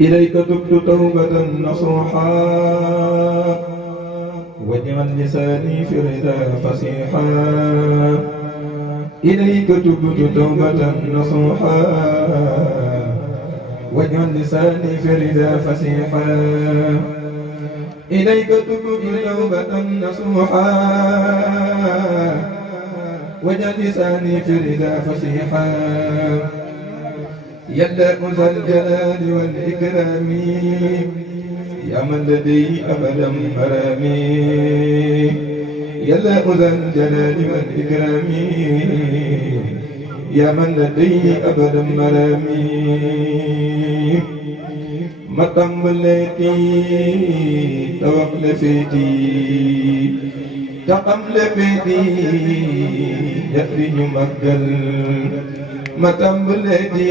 إليك تبت توبة نصوحا واجعل لساني في الرضا فصيحا إليك تبت توبة نصوحا واجعل لساني في الرضا فصيحا إليك تبت توبة نصوحا واجعل لساني في الرضا فصيحا يا ذا الجلال والإكرام يا من لديه أبدا مرامي يا ذا الجلال والإكرام يا من لديه أبدا مرامي متم التي توقل فيتي تقم لفيتي يخرج مقل متم التي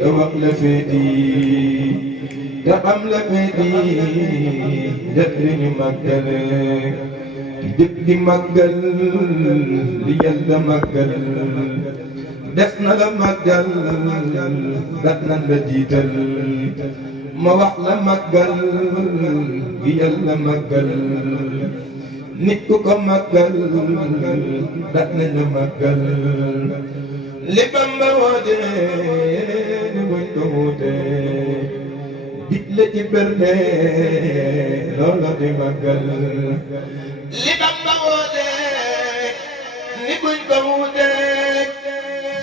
توقل فيتي تقم لفيتي يخرج مقل دق مقل ليل مقل دفنا لمقل دفنا لجيتل ما وحلا مقل يلا مقل نكو مقل دفنا لمقل لبما ودي نبويتو ودي ديكلتي برده لولا دي مقل لبما ودي نبويتو ودي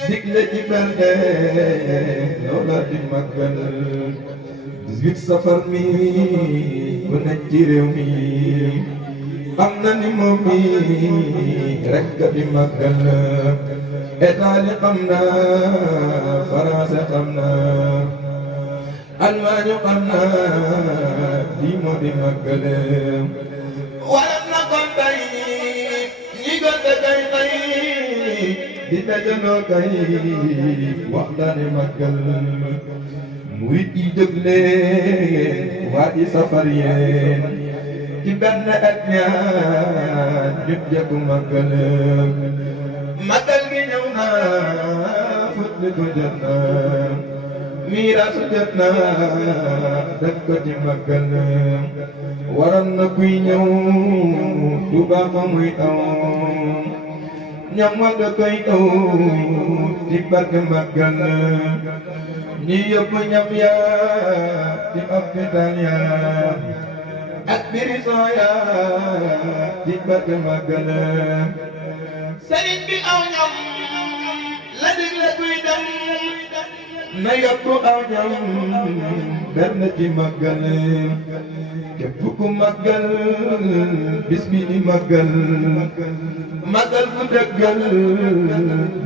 ديكلتي برده لولا دي مقل 18 safar mi ku nekk ci réew mi xam na ni moom mi rekk di màggal Italie xam na France xam na Allemagne xam na lii moo di màggal waral na kon tey ñi gënte kay tey di dajaloo kay waxtaane màggal murit yi jóg leen waa ji safar yéen ci benn ak ñaar ñu jëkku màggal màggal gi ñëw na futli ko jot na miiraas jot na def ko ci màggal waral na kuy ñëw Tuubaa fa muy aw ñam wa da koy aw ci barke màggal ñi yóbbu ñam ya ci hôpital ya ak prison ya ci barke màggal sëriñ bi aw ñam la digle kuy dem na yóbbu aw ñam benn ci màggal képp ku màggal bis bi di màggal màggal ku dëggal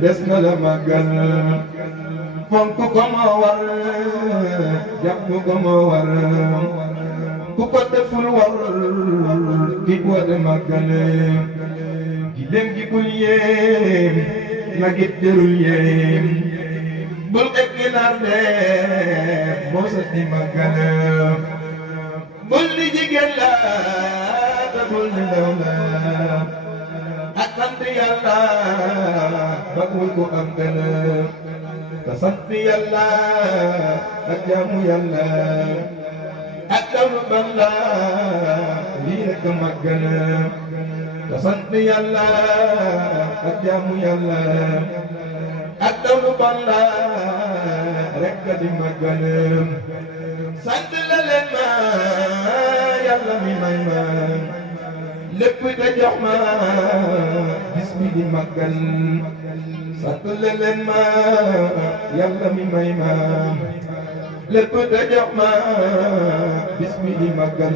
des na la màggal fonk ko moo war jàpp ko moo war ku ko deful war ki woote màggal gileem gi bul yéem nagit jërul yéem bul xeeb ginaar de moo sat di màggal bul di jigéen la te bul di ndaw la ak sant yàlla bagul ko am gën te sant yàlla ak jaamu yàlla ak dawlu balla lii rek màggal te sant yàlla ak jaamu yàlla ak dawlu balla rek di màggal sant la leen ma yàlla mi may ma lépp da jox ma bis bi di màggal sant la leen ma yàlla mi may ma lépp da jox ma bis bi di màggal